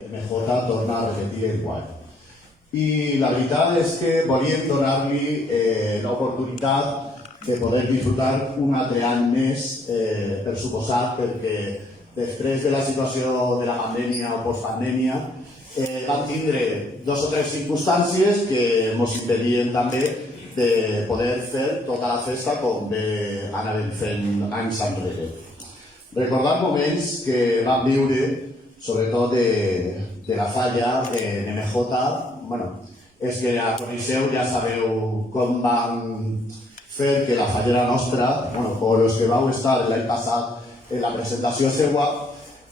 MJ torna a repetir igual. I la veritat és que volíem donar-li l'oportunitat de poder disfrutar un altre any més, per suposat, perquè després de la situació de la pandèmia o postpandèmia vam tindre 2 o 3 circumstàncies que ens impedien també de poder fer tota la festa com bé anàvem fent anys enrere. Recordar moments que vam viure, sobretot de la falla de MJ. Bueno, és que ja coneixeu, ja sabeu com vam fer que la fallera nostra, o els que vau estar l'any passat en la presentació seva,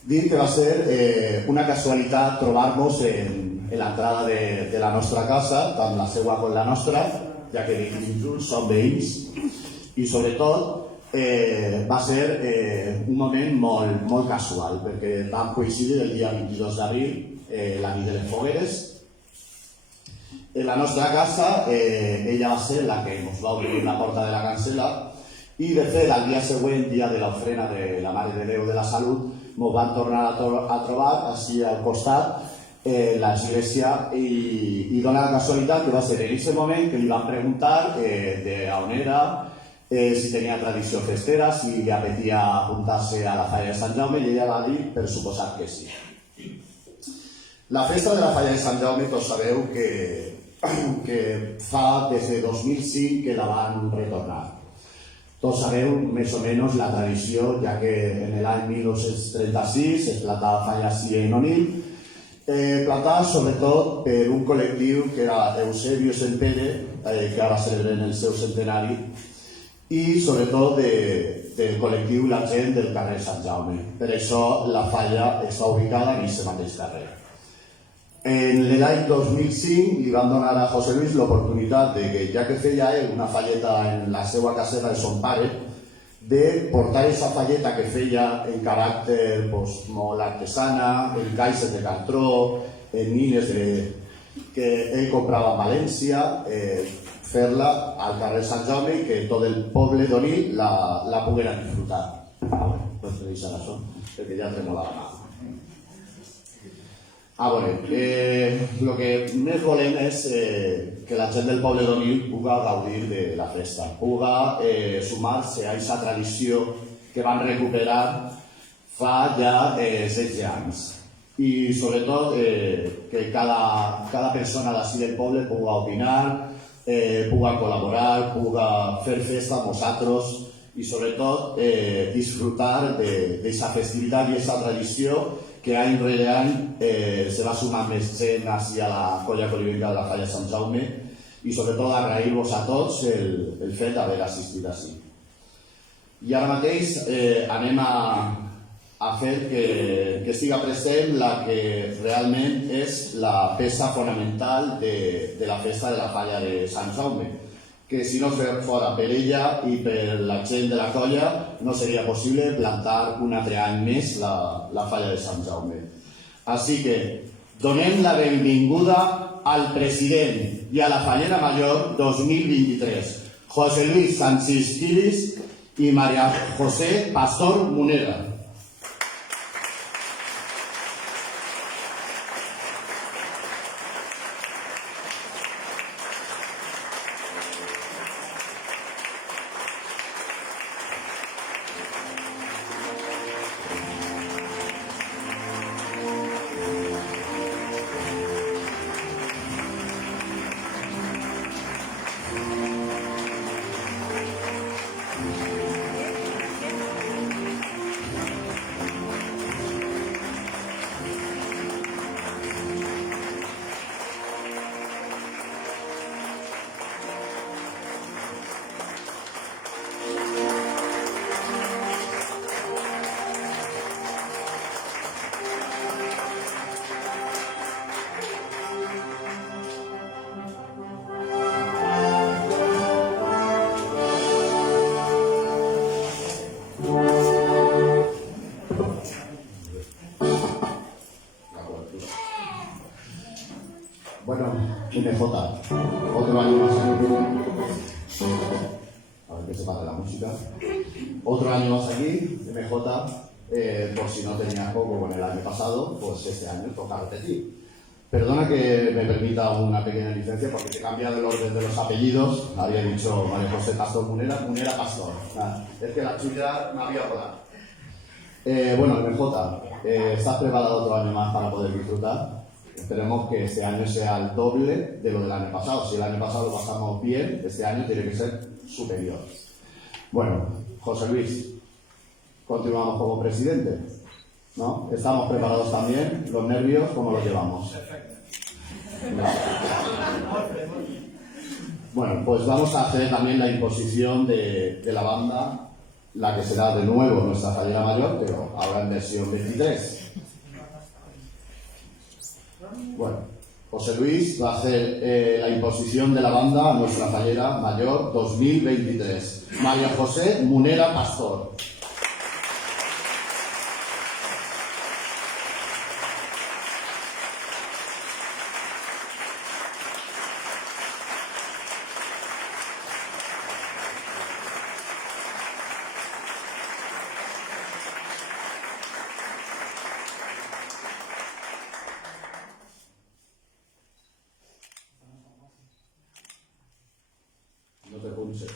dir que va ser una casualitat trobar-nos en l'entrada de la nostra casa, tant la seva com la nostra, ja que vivim junts, som veïns, i sobretot va ser un moment molt casual, perquè vam coincidir el dia 22 d'abril, la nit de les fogueres. En la nostra casa, ella va ser la que ens va obrir la porta de la cancel·la i, de fet, el dia següent, dia de l'ofrena de la Mare de Déu de la Salut, ens van tornar a trobar així al costat l'església i dona la casualitat que va ser en aquest moment que li van preguntar d'on era, si tenia tradició festera, si li apetia apuntar-se a la falla de Sant Jaume, i ella va dir per suposat que sí. La festa de la falla de Sant Jaume, tots sabeu que fa des de 2005 que la van retornar. Tots sabeu més o menys la tradició, ja que en l'any 1936 es platava falla així en Onil, platada sobretot per un col·lectiu que era Eusebio Sempere, que ara celebren el seu centenari, i sobretot del col·lectiu La Gent del carrer Sant Jaume. Per això la falla està ubicada en aquest mateix carrer. En l'any 2005 li van donar a José Luis l'oportunitat de que, ja que feia ell una falleta en la seva caseta de son pare, de portar aquesta falleta que feia en caràcter molt artesana, en caixes de cartró, en nines que ell comprava a València, fer-la al carrer Sant Jaume i que tot el poble d'Onil la poguera disfrutar. Doncs deixar això, perquè ja tremola la mà. El que més volem és que la gent del poble d'Onil pugui gaudir de la festa, pugui sumar-se a aquesta tradició que van recuperar fa ja 16 anys. I sobretot que cada persona d'ací del poble pugui opinar, pugui col·laborar, pugui fer festa amb nosaltres i sobretot disfrutar d'aquesta festivitat i d'aquesta tradició que any rere any se va sumar més gent així a la colla colibenca de la falla de Sant Jaume i sobretot agrair-vos a tots el fet d'haver assistit així. I ara mateix anem a fer que estiga present la que realment és la peça fonamental de la festa de la falla de Sant Jaume, que si no fora per ella i per la gent de la colla no seria possible plantar un altre any més la falla de Sant Jaume. Així que donem la benvinguda al president i a la fallera major 2023, José Luis Sánchez Quilis i María José Pastor Munera. Bueno, MJ, otro año más aquí. A ver que se para la música. Otro año más aquí, MJ, por si no tenías poco con el año pasado, pues este año toca repetir. Perdona que me permita una pequeña licencia porque te he cambiado el orden de los apellidos. Había dicho María José Pastor Munera, Munera Pastor. Es que la chuleta me había volado. Bueno, MJ, ¿estás preparado otro año más para poder disfrutar? Esperemos que este año sea el doble de lo del año pasado. Si el año pasado lo pasamos bien, este año tiene que ser superior. Bueno, José Luis, continuamos como presidente, ¿no? ¿Estamos preparados también? ¿Los nervios cómo los llevamos? Bueno, pues vamos a hacer también la imposición de la banda, la que será de nuevo nuestra fallera mayor, pero ahora en versión 23. Bueno, José Luis va a hacer la imposición de la banda a nuestra fallera mayor 2023. María José Munera Pastor. No te pulses.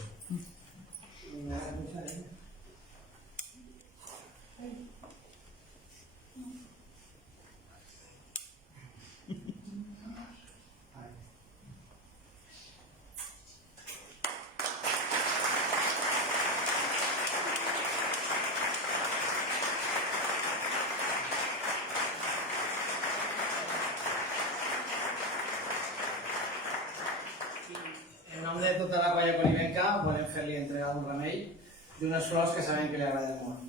En nom de tota la colla colimenca volem fer-li entregar un remei d'unes flors que sabem que li agraden molt.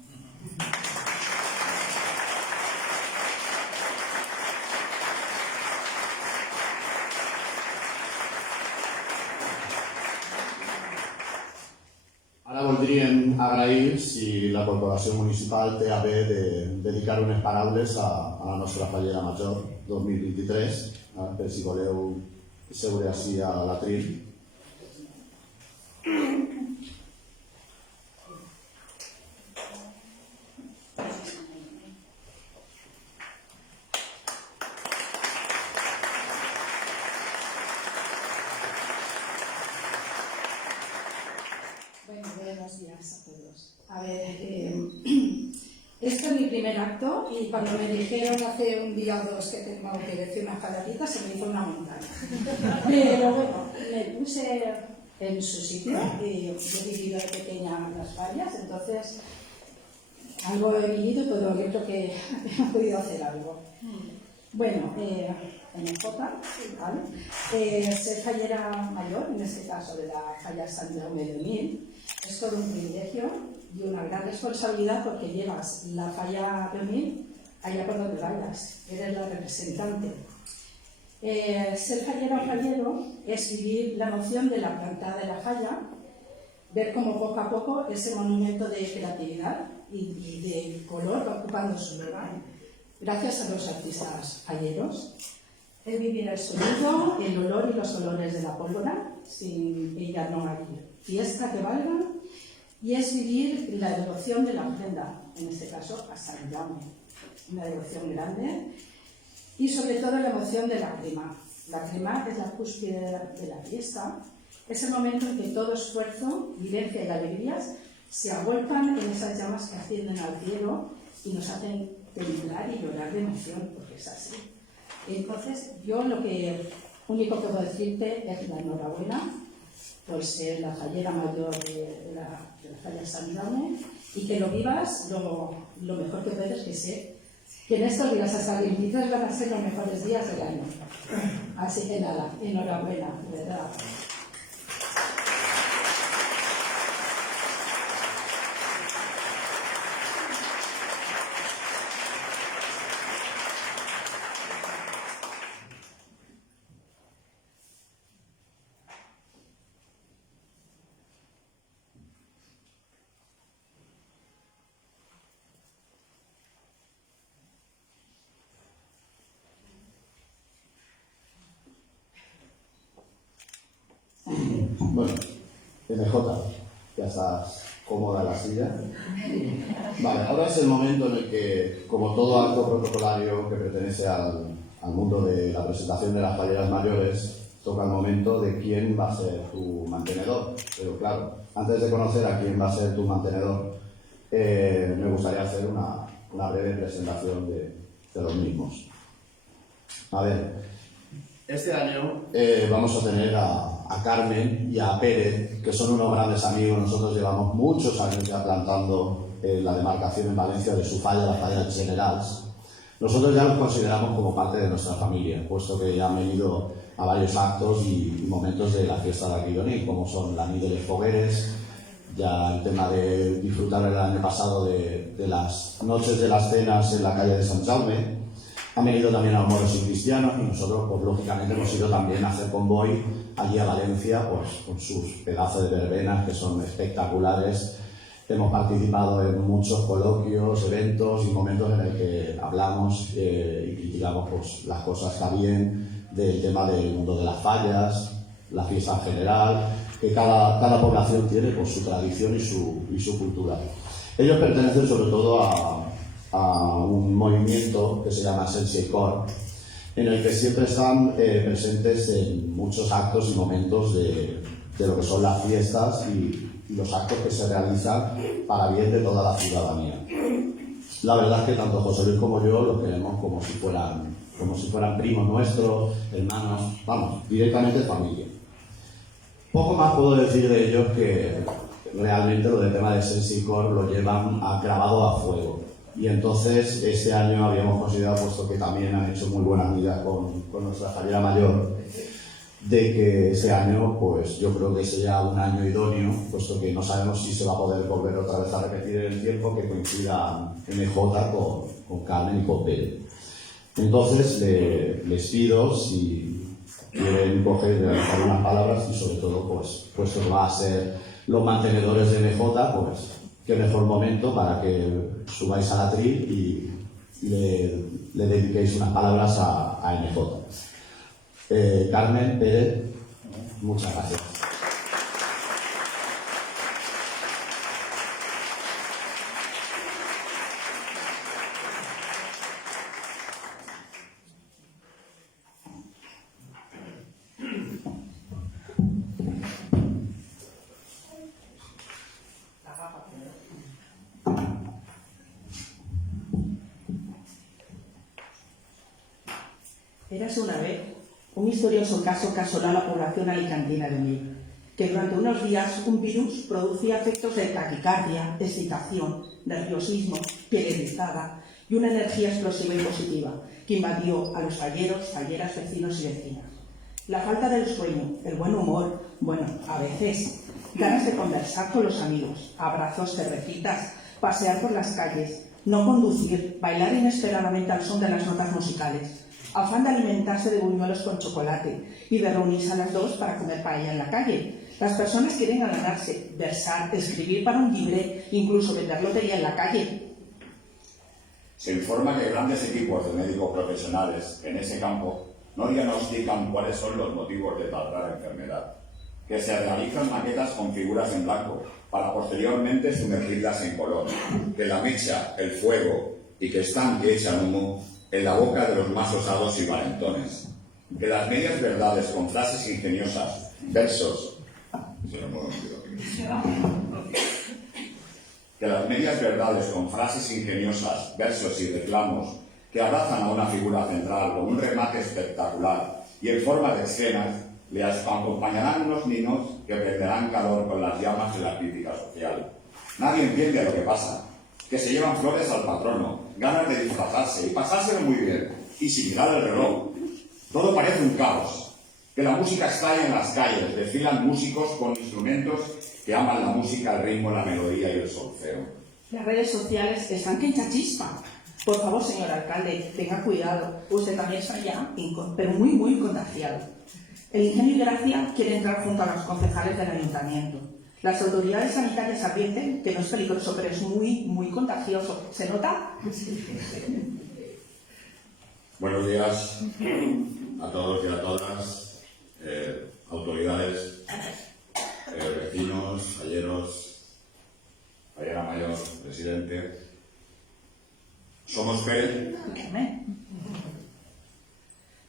Ara voldríem agrair si la Corporació Municipal té a bé de dedicar unes paraules a la nostra fallera major 2023, per si voleu seure així a l'atril. Bueno, buenos días a todos. A ver, esto es mi primer acto y cuando me dijeron hace un día o dos que tengo que decir unas palabritas se me hizo una montaña. Pero bueno, me puse en su sitio y yo he vivido de pequeña en las fallas, entonces algo he vivido, pero yo creo que he podido hacer algo. Bueno, MJ, ¿vale? Ser fallera mayor, en este caso de la falla Sant Jaume de Onil, es todo un privilegio y una gran responsabilidad porque llevas la falla de Onil allá por donde vayas, eres la representante. Ser fallera o fallero es vivir la emoción de la plantada de la falla, ver cómo poco a poco ese monumento de creatividad y de color va ocupando su lugar, gracias a los artistas falleros. Es vivir el sonido, el olor y los olores de la pólvora, sin ella no hay fiesta que valga, y es vivir la devoción de la ofrenda, en este caso a Sant Jaume, una devoción grande, y sobre todo la emoción de la crema. La crema es la cúspide de la fiesta, es el momento en que todo esfuerzo, vivencia y alegrías se agolpan en esas llamas que ascienden al cielo y nos hacen temblar y llorar de emoción, porque es así. Entonces, yo lo único que puedo decirte es la enhorabuena por ser la fallera mayor de la falla Sant Jaume y que lo vivas lo mejor que puedes, que sé que en estos días hasta el 23 van a ser los mejores días del año. Así que nada, enhorabuena, de verdad. Bueno, MJ, ya estás cómoda la silla. Vale, ahora es el momento en el que, como todo acto protocolario que pertenece al mundo de la presentación de las falleras mayores, toca el momento de quién va a ser tu mantenedor. Pero claro, antes de conocer a quién va a ser tu mantenedor, me gustaría hacer una breve presentación de los mismos. A ver, este año vamos a tener a Carmen y a Pérez, que son unos grandes amigos. Nosotros llevamos muchos años ya plantando la demarcación en Valencia de su falla, la falla de Generals. Nosotros ya los consideramos como parte de nuestra familia, puesto que ya han venido a varios actos y momentos de la fiesta de Aguiloní, como son la nit de les Fogueres, ya el tema de disfrutar el año pasado de las noches de las cenas en la calle de Sant Jaume. Han venido también a los moros y cristianos y nosotros, pues lógicamente, hemos ido también a hacer convoy allí a Valencia, pues con sus pedazos de verbenas que son espectaculares. Hemos participado en muchos coloquios, eventos y momentos en el que hablamos y criticamos pues, las cosas que está bien del tema del mundo de las fallas, la fiesta en general, que cada población tiene pues, su tradición y su cultura. Ellos pertenecen sobre todo a un movimiento que se llama Sense Cor, en el que siempre están presentes en muchos actos y momentos de lo que son las fiestas y los actos que se realizan para bien de toda la ciudadanía. La verdad es que tanto José Luis como yo los queremos como si fueran primos nuestros, hermanos, vamos, directamente familia. Poco más puedo decir de ellos que realmente lo del tema de Sense Cor lo llevan grabado a fuego. Y entonces este año habíamos considerado, puesto que también han hecho muy buenas migas con nuestra fallera mayor, de que ese año, pues yo creo que sería un año idóneo, puesto que no sabemos si se va a poder volver otra vez a repetir en el tiempo, que coincida MJ con Carmen y con Pérez. Entonces les pido si quieren coger algunas palabras y sobre todo, pues puesto que va a ser los mantenedores de MJ, pues qué mejor momento para que subáis al atril y le dediquéis unas palabras a MJ. Carmen, Pérez, muchas gracias. Érase una vez un misterioso caso que asoló a la población alicantina de Onil, que durante unos días un virus producía efectos de taquicardia, excitación, nerviosismo, piel erizada y una energía explosiva y positiva que invadió a los falleros, falleras, vecinos y vecinas. La falta del sueño, el buen humor, bueno, a veces, ganas de conversar con los amigos, abrazos, cervecitas, pasear por las calles, no conducir, bailar inesperadamente al son de las notas musicales, afán de alimentarse de buñuelos con chocolate y de reunirse a las 2 para comer paella en la calle. Las personas quieren ganarse, versar, escribir para un libre, incluso vender lotería en la calle. Se informa que grandes equipos de médicos profesionales en ese campo no diagnostican cuáles son los motivos de tal rara enfermedad, que se realizan maquetas con figuras en blanco para posteriormente sumergirlas en color, que la mecha, el fuego y que están que echan humo en la boca de los más osados y valentones, que las medias verdades con frases ingeniosas, versos, que las medias verdades con frases ingeniosas, versos y reclamos que abrazan a una figura central con un remate espectacular y en forma de escenas, le acompañarán unos niños que prenderán calor con las llamas de la crítica social. Nadie entiende lo que pasa, que se llevan flores al patrono, ganas de disfrazarse y pasárselo muy bien, y sin mirar el reloj. Todo parece un caos, que la música estalla en las calles, desfilan músicos con instrumentos que aman la música, el ritmo, la melodía y el solfeo. Las redes sociales están que hincha chispa. Por favor, señor alcalde, tenga cuidado. Usted también está ya, pero muy, muy contagiado. El Ingenio y Gracia quiere entrar junto a los concejales del ayuntamiento. Las autoridades sanitarias advierten que no es peligroso, pero es muy, muy contagioso. ¿Se nota? Buenos días a todos y a todas, autoridades, vecinos, falleros. presidente. Somos Pérez.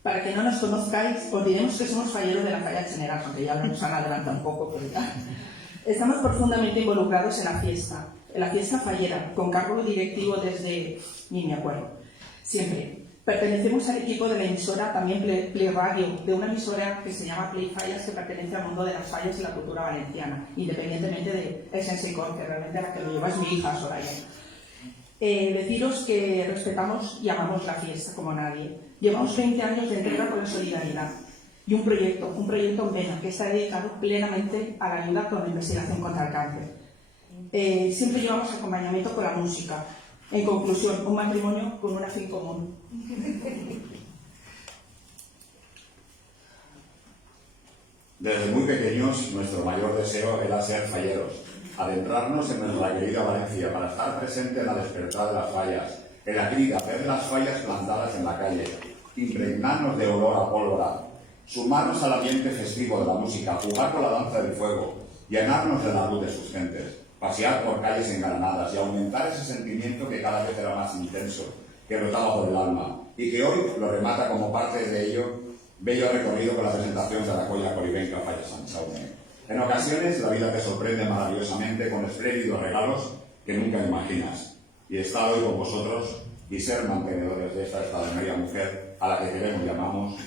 Para que no nos conozcáis, os diremos que somos falleros de la falla general, aunque ya nos han adelantado un poco, pero ya. Estamos profundamente involucrados en la fiesta fallera, con cargo directivo desde, ni me acuerdo, siempre. Pertenecemos al equipo de la emisora, también Play Radio, de una emisora que se llama Play Fallas, que pertenece al mundo de las fallas y la cultura valenciana, independientemente de Essence Core, que realmente la que lo lleva es mi hija, Soraya. Deciros que respetamos y amamos la fiesta como nadie. Llevamos 20 años de entrega con la solidaridad y un proyecto en vena que está dedicado plenamente a la ayuda con la investigación contra el cáncer. Siempre llevamos acompañamiento con la música. En conclusión, un matrimonio con una fin común. Desde muy pequeños, nuestro mayor deseo era ser falleros, adentrarnos en nuestra querida Valencia para estar presente en la despertar de las fallas, en la crida, ver las fallas plantadas en la calle, impregnarnos de olor a pólvora, sumarnos al ambiente festivo de la música, jugar con la danza del fuego, llenarnos de la luz de sus gentes, pasear por calles engalanadas y aumentar ese sentimiento que cada vez era más intenso, que brotaba por el alma y que hoy lo remata como parte de ello bello recorrido con la presentación de la Colla Coribenca Falla Sant Jaume. En ocasiones la vida te sorprende maravillosamente con espléndidos regalos que nunca imaginas. Y estar hoy con vosotros y ser mantenedores de esta extraordinaria mujer a la que queremos y amamos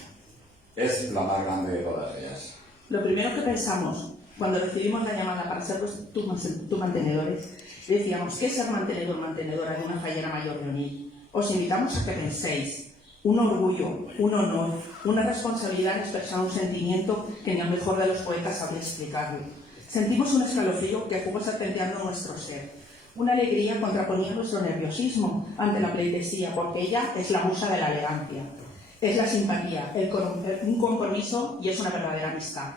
es la más grande de todas ellas. Lo primero que pensamos cuando recibimos la llamada para ser tus mantenedores, decíamos, ¿qué es ser mantenedor o mantenedora de una fallera mayor de Onil? Os invitamos a que penséis. Un orgullo, un honor, una responsabilidad expresar un sentimiento que ni el mejor de los poetas sabría explicarlo. Sentimos un escalofrío que fue serpenteando nuestro ser. Una alegría contraponía nuestro nerviosismo ante la pleitesía, porque ella es la musa de la elegancia. Es la simpatía, un compromiso y es una verdadera amistad.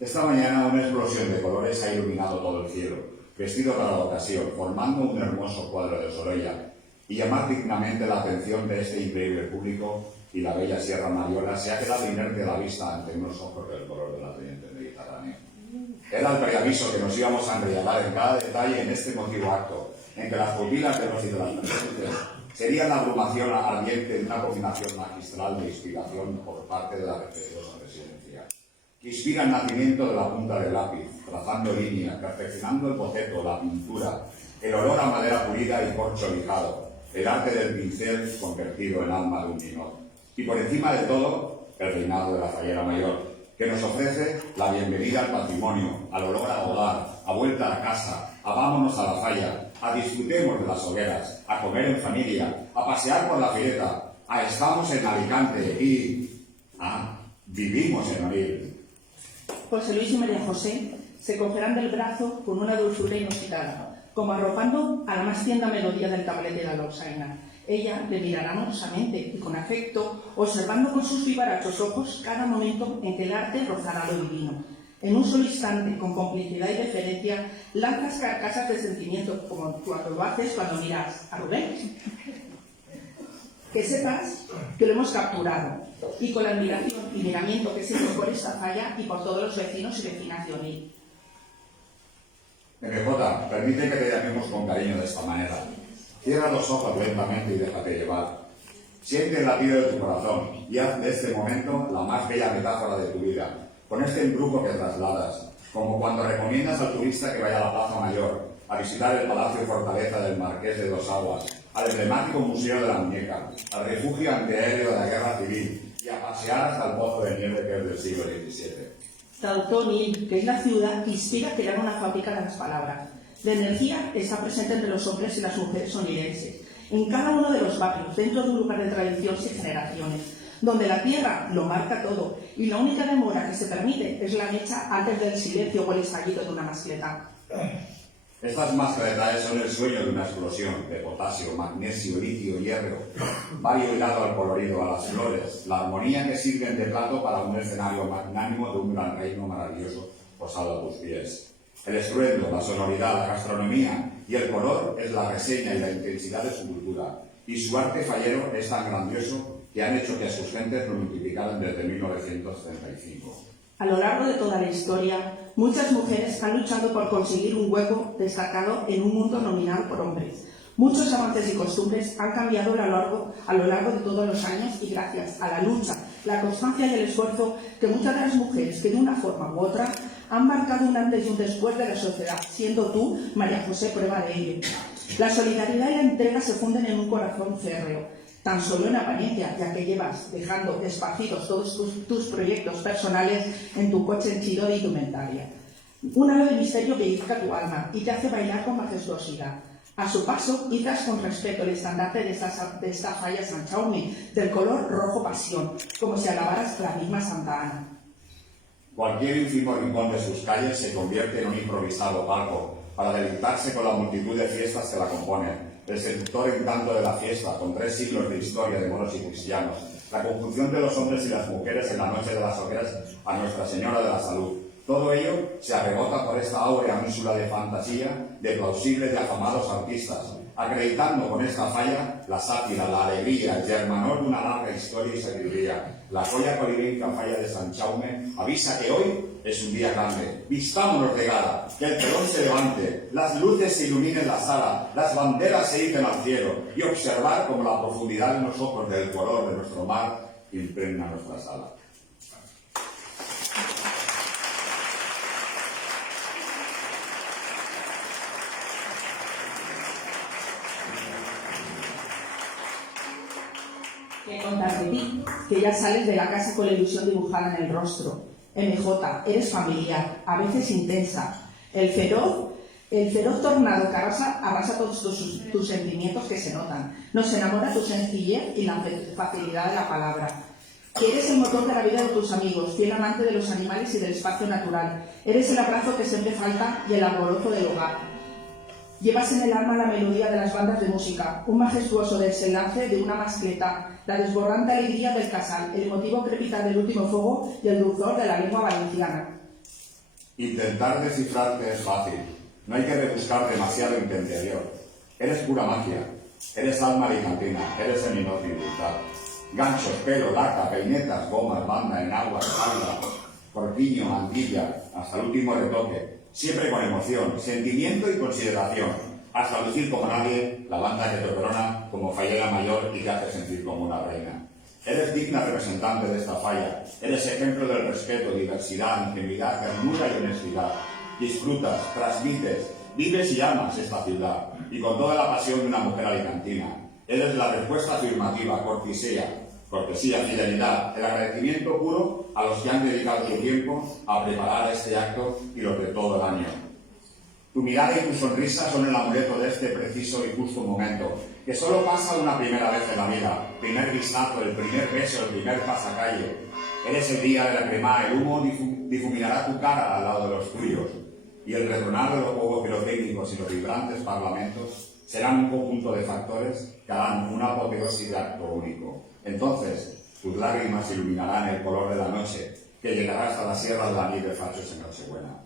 Esta mañana una explosión de colores ha iluminado todo el cielo, vestido para la ocasión, formando un hermoso cuadro de Sorolla, y llamar dignamente la atención de este increíble público, y la bella Sierra Mariola se ha quedado inerte a la vista ante unos ojos del color de la teniente mediterránea. Era el preaviso que nos íbamos a embriagar en cada detalle en este emotivo acto, en que las pupilas de los y de las presentes serían la abrumación ardiente de una combinación magistral de inspiración por parte de la respetuosa presidencia, que inspira el nacimiento de la punta del lápiz, trazando líneas, perfeccionando el boceto, la pintura, el olor a madera pulida y corcho lijado, el arte del pincel convertido en alma de un ninot. Y por encima de todo, el reinado de la fallera mayor, que nos ofrece la bienvenida al patrimonio, al olor a hogar, a vuelta a casa, a vámonos a la falla, a disfrutemos de las hogueras, a comer en familia, a pasear por la fiesta, a estamos en Alicante y vivimos en Onil. José Luis y María José se cogerán del brazo con una dulzura inusitada, como arropando a la más tienda melodía del tablete de la dolzaina. Ella le mirará amorosamente y con afecto, observando con sus vivarachos ojos cada momento en que el arte rozará lo divino. En un solo instante, con complicidad y deferencia, lanzas carcasas de sentimiento, como cuando lo haces cuando miras a Rubén. Que sepas que lo hemos capturado, y con la admiración y miramiento que siento por esta falla y por todos los vecinos y vecinas de Onil. MJ, permite que te llamemos con cariño de esta manera. Cierra los ojos lentamente y déjate llevar. Siente el latido de tu corazón y haz de este momento la más bella metáfora de tu vida, con este embrujo que trasladas, como cuando recomiendas al turista que vaya a la Plaza Mayor, a visitar el Palacio y Fortaleza del Marqués de Dos Aguas, al emblemático Museo de la Muñeca, al refugio antiaéreo de la Guerra Civil y a pasear hasta el Pozo de Nieve que es del siglo XVII. Tanto Onil, que es la ciudad que inspira a crear una fábrica de las palabras. La energía está presente entre los hombres y las mujeres onilenses, en cada uno de los barrios, dentro de un lugar de tradiciones y generaciones, donde la tierra lo marca todo y la única demora que se permite es la mecha antes del silencio o el estallido de una mascleta. Estas mascletas son el sueño de una explosión de potasio, magnesio, litio, hierro, vario hilado al colorido, a las flores, la armonía que sirven de plato para un escenario magnánimo de un gran reino maravilloso posado a tus pies. El estruendo, la sonoridad, la gastronomía y el color es la reseña y la intensidad de su cultura. Y su arte fallero es tan grandioso que han hecho que a sus gentes lo multiplicaran desde 1935. A lo largo de toda la historia, muchas mujeres han luchado por conseguir un hueco destacado en un mundo dominado por hombres. Muchos avances y costumbres han cambiado a lo largo de todos los años y gracias a la lucha, la constancia y el esfuerzo que muchas de las mujeres que de una forma u otra han marcado un antes y un después de la sociedad, siendo tú, María José, prueba de ello. La solidaridad y la entrega se funden en un corazón férreo, tan solo en apariencia, ya que llevas dejando esparcidos todos tus proyectos personales en tu coche henchido de indumentaria. Un halo de misterio que pellizca tu alma y te hace bailar con majestuosidad. A su paso, izas con respeto el estandarte de esta falla San Jaume, del color rojo pasión, como si alabaras la misma Santa Ana. Cualquier ínfimo rincón de sus calles se convierte en un improvisado palco para deleitarse con la multitud de fiestas que la componen. El seductor encanto de la fiesta, con 3 siglos de historia de moros y cristianos, la conjunción de los hombres y las mujeres en la noche de las hogueras a Nuestra Señora de la Salud. Todo ello se arrebota por esta áurea ínsula de fantasía de plausibles y afamados artistas, acreditando con esta falla la sátira, la alegría, el germanor de una larga historia y sabiduría. La joya colibenca falla de San Jaume avisa que hoy es un día grande. Vistámonos de gala, que el telón se levante, las luces se iluminen la sala, las banderas se icen al cielo y observar como la profundidad de los ojos del color de nuestro mar impregna nuestra sala. ¿Qué contar de ti? Que ya sales de la casa con la ilusión dibujada en el rostro. MJ, eres familiar, a veces intensa. El feroz tornado que arrasa todos tus sentimientos que se notan. Nos enamora tu sencillez y la facilidad de la palabra. Que eres el motor de la vida de tus amigos, fiel amante de los animales y del espacio natural. Eres el abrazo que siempre falta y el alborozo del hogar. Llevas en el alma la melodía de las bandas de música, un majestuoso desenlace de una mascleta, la desbordante alegría del casal, el emotivo crepitar del último fuego y el dulzor de la lengua valenciana. Intentar descifrarte es fácil, no hay que rebuscar demasiado en tu interior. Eres pura magia, eres alma alicantina, eres seminotributal. Ganchos, pelo, laca, peinetas, gomas, banda, enagua, espalda, corpiño, anguilla, hasta el último retoque. Siempre con emoción, sentimiento y consideración, hasta lucir como nadie la banda que te corona como fallera mayor y te hace sentir como una reina. Eres digna representante de esta falla, eres ejemplo del respeto, diversidad, ingenuidad, ternura y honestidad. Disfrutas, transmites, vives y amas esta ciudad, y con toda la pasión de una mujer alicantina. Eres la respuesta afirmativa, cortesía, fidelidad, el agradecimiento puro a los que han dedicado su tiempo a preparar este acto y los de todo el año. Tu mirada y tu sonrisa son el amuleto de este preciso y justo momento, que solo pasa una primera vez en la vida, primer vistazo, el primer beso, el primer pasacalle. Eres el día de la crema, el humo difuminará tu cara al lado de los tuyos, y el retronar de los juegos pirotécnicos y los vibrantes parlamentos serán un conjunto de factores que harán una apoteosis de acto único. Entonces, tus lágrimas iluminarán el color de la noche, que llegará hasta la sierra de la nieve de Fachos en Nochebuena.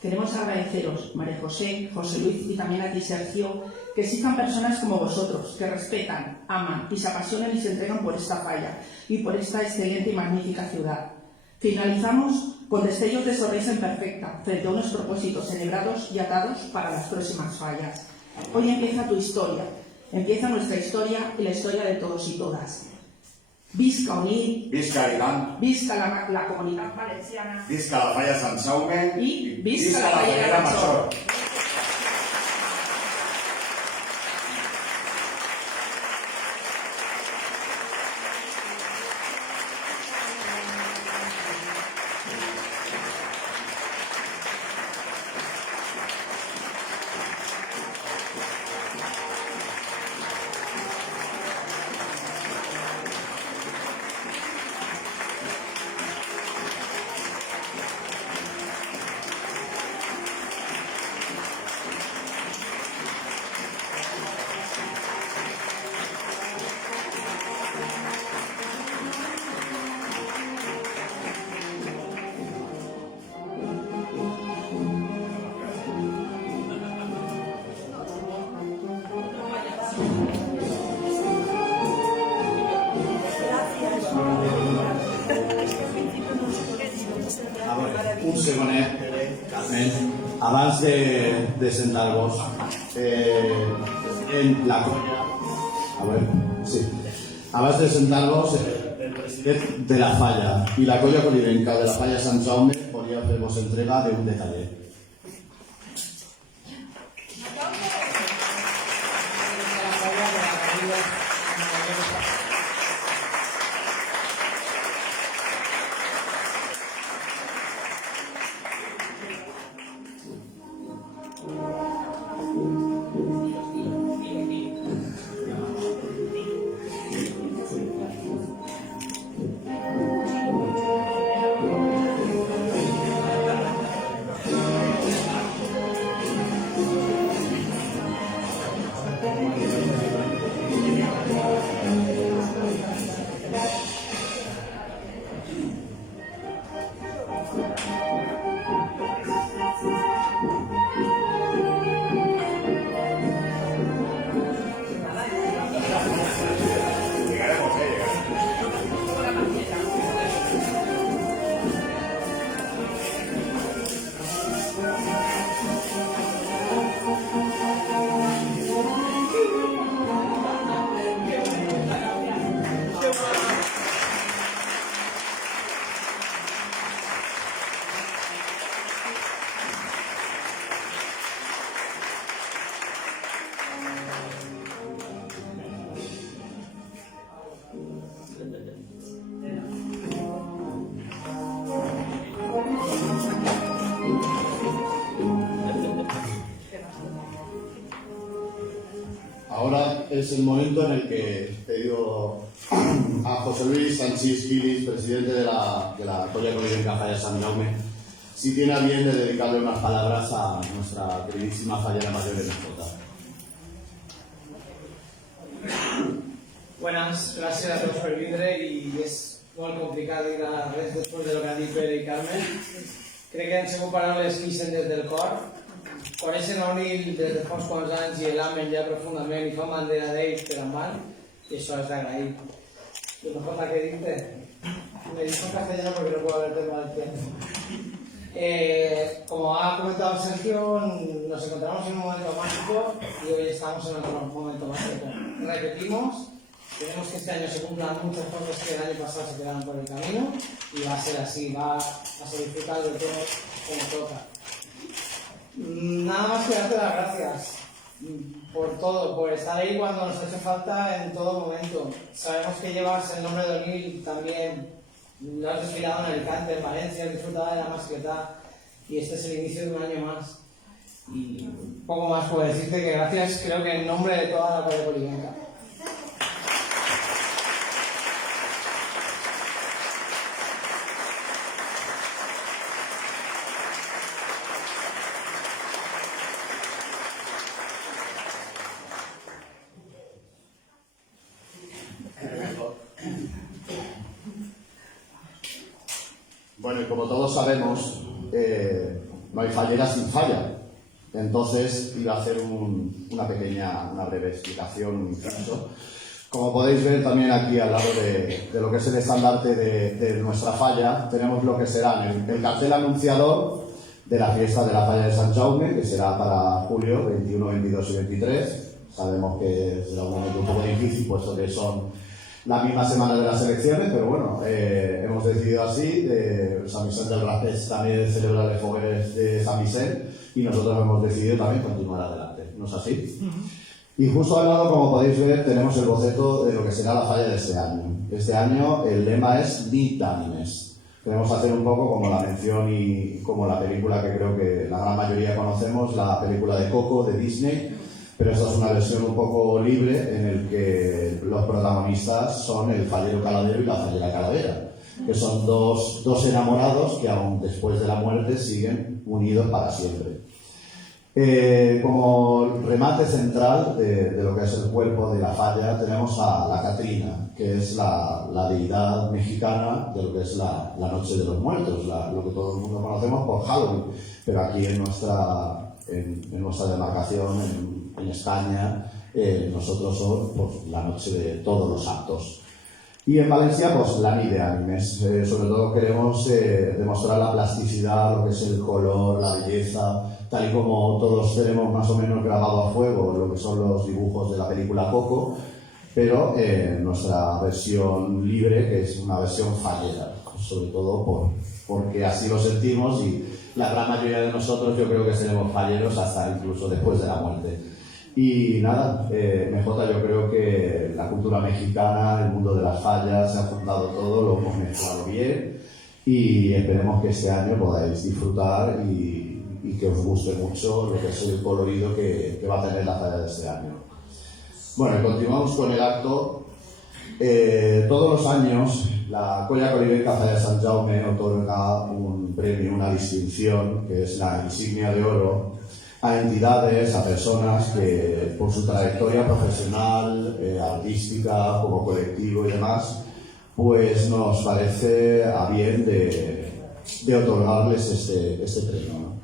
Queremos agradeceros, María José, José Luis y también a ti, Sergio, que existan personas como vosotros, que respetan, aman y se apasionan y se entregan por esta falla y por esta excelente y magnífica ciudad. Finalizamos con destellos de sonrisa imperfecta frente a unos propósitos celebrados y atados para las próximas fallas. Hoy empieza tu historia, empieza nuestra historia y la historia de todos y todas. Visca Onil, Visca Irán, visca la comunidad valenciana visca la falla Sant Jaume y visca la fallera Major. segonet, abans de sentar-vos en la colla, abans de sentar-vos el president de la Falla i la colla colibenca de la Falla Sant Jaume volia fer-vos entrega d'un detallet. Ahora es el momento en el que pido a José Luis Sanchís Quilis, presidente de la Colla Colibenca Falla Sant Jaume, si tiene a bien de dedicarle unas palabras a nuestra queridísima fallera mayor de Mescota. Buenas, gràcies a tots per vindre i és molt complicat dir res després de lo que han dit Pere i Carmen. Crec que han sigut paraules que ixen des del cor. Coneixen l'Onil des de fa uns quants anys i l'amen ja profundament i fan bandera d'ell per endavant i això és d'agrair. I no falta que dir-te. Me dijo en castellano porque no puedo verte mal tiempo. Como ha comentado Sergio, nos encontramos en un momento mágico y hoy estamos en otro momento mágico. Repetimos, queremos que este año se cumplan muchas cosas que el año pasado se quedaron por el camino y va a ser así, va a ser disfrutar de todo como toca. Nada más que darte las gracias por todo, por estar ahí cuando nos ha hecho falta en todo momento. Sabemos que llevas el nombre de Onil también. Lo has desfilado en Alicante, en Valencia, has disfrutado de la mascleta y este es el inicio de un año más. Y poco más puedo decirte que gracias, creo que en nombre de toda la Colla Colibenca. Bueno, y como todos sabemos, no hay fallera sin falla. Entonces iba a hacer una breve explicación, un inciso. Como podéis ver también aquí al lado de lo que es el estandarte de nuestra falla, tenemos lo que será el cartel anunciador de la fiesta de la falla de Sant Jaume, que será para julio 21, 22 y 23. Sabemos que será un momento un poco difícil, puesto que son la misma semana de las elecciones, pero bueno, hemos decidido así. Sant Vicent del Raspeig también celebra el Fogueres de San Vicent y nosotros hemos decidido también continuar adelante, ¿no es así? Y justo al lado, como podéis ver, tenemos el boceto de lo que será la falla de este año. Este año el lema es Nit d'Ànimes. Queremos hacer un poco como la mención y como la película que creo que la gran mayoría conocemos, la película de Coco de Disney, pero esta es una versión un poco libre en el que los protagonistas son el fallero calavero y la fallera calavera, que son dos enamorados que aún después de la muerte siguen unidos para siempre. Como remate central de lo que es el cuerpo de la falla tenemos a la Catrina, que es la deidad mexicana de lo que es la Noche de los Muertos, lo que todo el mundo conocemos por Halloween, pero aquí en nuestra demarcación, en España, nosotros somos pues, la noche de todos los santos. Y en Valencia, pues la nit de animes. Sobre todo queremos demostrar la plasticidad, lo que es el color, la belleza, tal y como todos tenemos más o menos grabado a fuego lo que son los dibujos de la película Coco, pero nuestra versión libre, que es una versión fallera, sobre todo porque así lo sentimos y la gran mayoría de nosotros yo creo que seremos falleros hasta incluso después de la muerte. Y nada, MJ, yo creo que la cultura mexicana, el mundo de las fallas, se ha juntado todo, lo hemos mezclado bien y esperemos que este año podáis disfrutar y que os guste mucho lo que es el colorido que va a tener la falla de este año. Bueno, y continuamos con el acto. Todos los años la Colla Colibenca Falla de Sant Jaume otorga un premio, una distinción, que es la insignia de oro, a entidades, a personas que por su trayectoria profesional, artística, como colectivo y demás, pues nos parece a bien de otorgarles este premio, ¿no?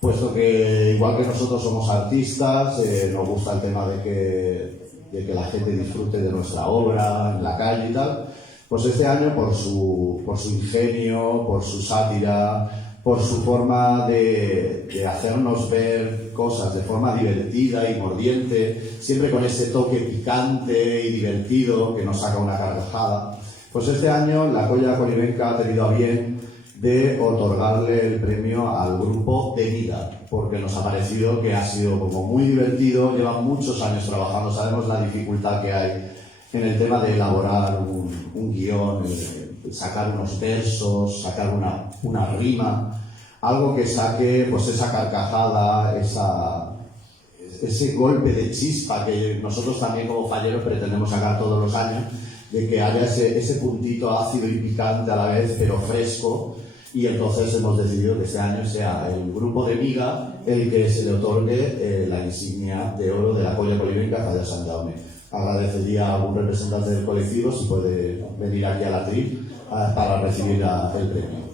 Puesto que igual que nosotros somos artistas, nos gusta el tema de que la gente disfrute de nuestra obra en la calle y tal, pues este año por su ingenio, por su sátira, por su forma de hacernos ver cosas de forma divertida y mordiente, siempre con ese toque picante y divertido que nos saca una carcajada, pues este año la Colla Colibenca ha tenido a bien de otorgarle el premio al grupo de Vida, porque nos ha parecido que ha sido como muy divertido, llevan muchos años trabajando, sabemos la dificultad que hay en el tema de elaborar un guión, sacar unos versos, sacar una rima, algo que saque pues esa carcajada, ese golpe de chispa que nosotros también como falleros pretendemos sacar todos los años, de que haya ese puntito ácido y picante a la vez, pero fresco, y entonces hemos decidido que este año sea el grupo de Miga el que se le otorgue la insignia de oro de la Colla Colibenca Falla de Sant Jaume. Agradecería a algún representante del colectivo si puede venir aquí a la TRIP para recibir el premio.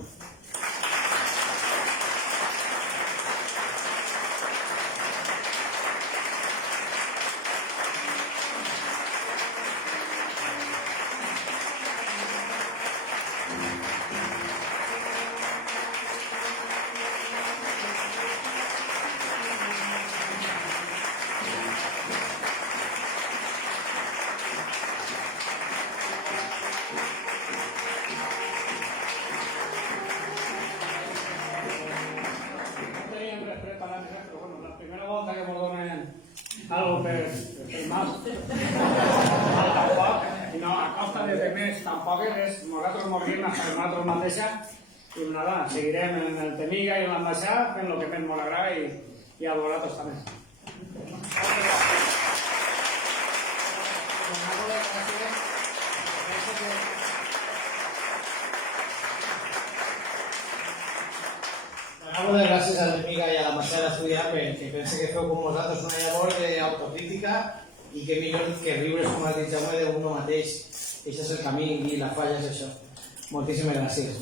algo per mal. Tampoc, i no, a costa de més, tampoc és nosaltres morim a nosaltres mateixes i nada, seguirem en el Temiga i en l'ambaixada fent el que més ens agrada i a vosaltres també. Donar-vos gràcies a l'Emiga i a l'ambaixada d'Estudiar perquè pense que feu com vosaltres una llavor d'autocrítica i que millor que riure, com ha dit Jaume, d'un mateix. Això és el camí i la falla és això. Moltíssimes gràcies.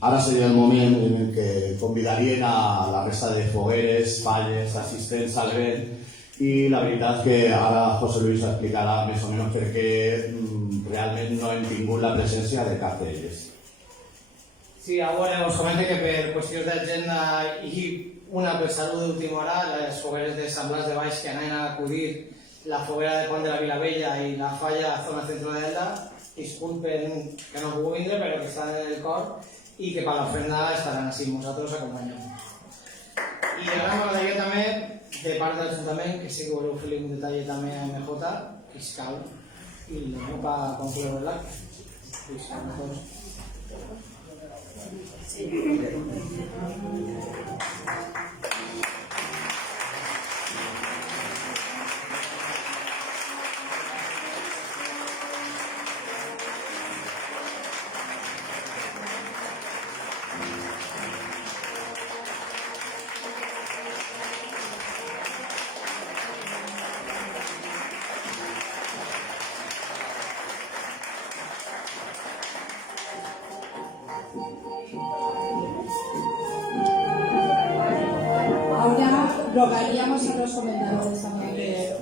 Ara seria el moment en el que convidarien a la resta de fogueres, falles, assistents a l'event i la veritat que ara José Luis explicarà més o menys per què realment no hem tingut la presència de cap d'elles. Sí, ahora os comento que per qüestions d'agenda i una per salut d'última hora, les fogueres de Sant Blas de Baix que anaven a acudir la foguera de Pont de la Vilavella i la falla Zona Centro de Elda, disculpen que no puc vindre, però que estan en el cor i que per l'ofrenda estaran així, nosaltres acompanyem. I ara m'agradaria també, de part de l'Ajuntament, que sí que voleu fer un detall també a MJ, fiscal, i no per concloure l'acte. Fiscal, a tots. rogaríamos a los comentadores también que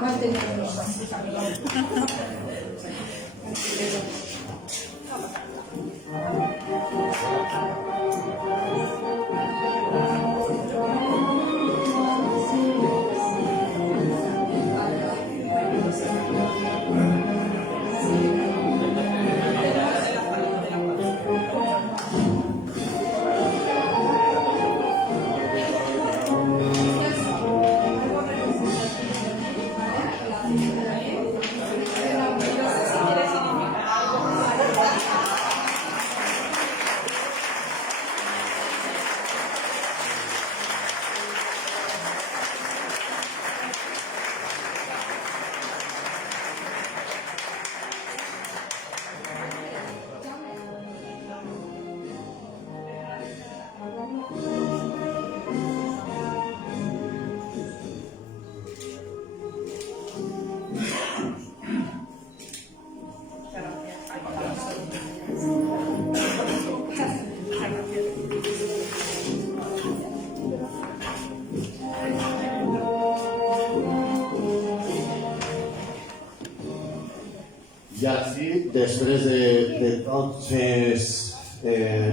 mantenedores. I així, després de tots els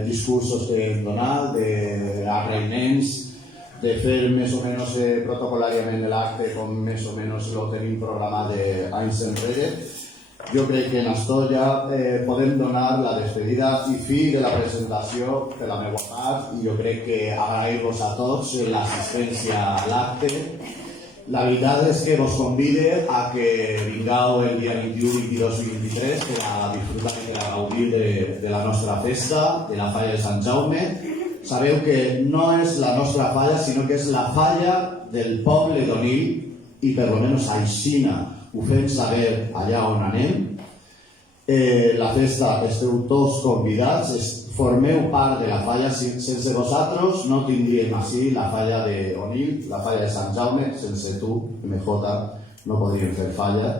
discursos que hem donat, d'agraïments, de fer més o menys protocolàriament l'acte com més o menys lo tenim programat d'anys enrere, jo crec que en esto ja podem donar la despedida i fi de la presentació de la meva part, i jo crec que agrair-vos a tots l'assistència a l'acte. La veritat és que vos convide a que vingueu el dia 21, 22 i 23 per a disfrutar i per a gaudir de la nostra festa, de la Falla de Sant Jaume. Sabeu que no és la nostra falla, sinó que és la falla del poble d'Onil i per almenys aixina ho fem saber allà on anem. La festa esteu tots convidats, formeu part de la falla. Sense vosaltres no tindríem així la falla d'Onil, la falla de Sant Jaume. Sense tu, MJ, no podríem fer falla.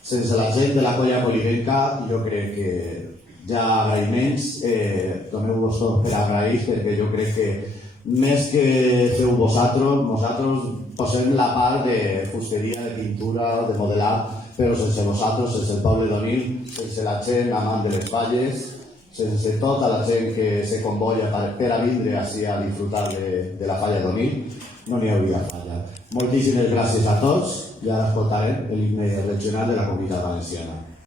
Sense la gent de la colla polivenca, jo crec que hi ha agraïments, doneu-vos tot per agrair, perquè jo crec que més que feu vosaltres, nosaltres posem la part de fusteria, de pintura, de modelar, però sense vosaltres, sense el poble d'Onil, sense la gent amant de les falles, sense tota la gent que se convoia per a vindre així a disfrutar de la falla d'Onil, no n'hi hauria falla. Moltíssimes gràcies a tots i ara escoltarem l'himne regional de la Comunitat Valenciana.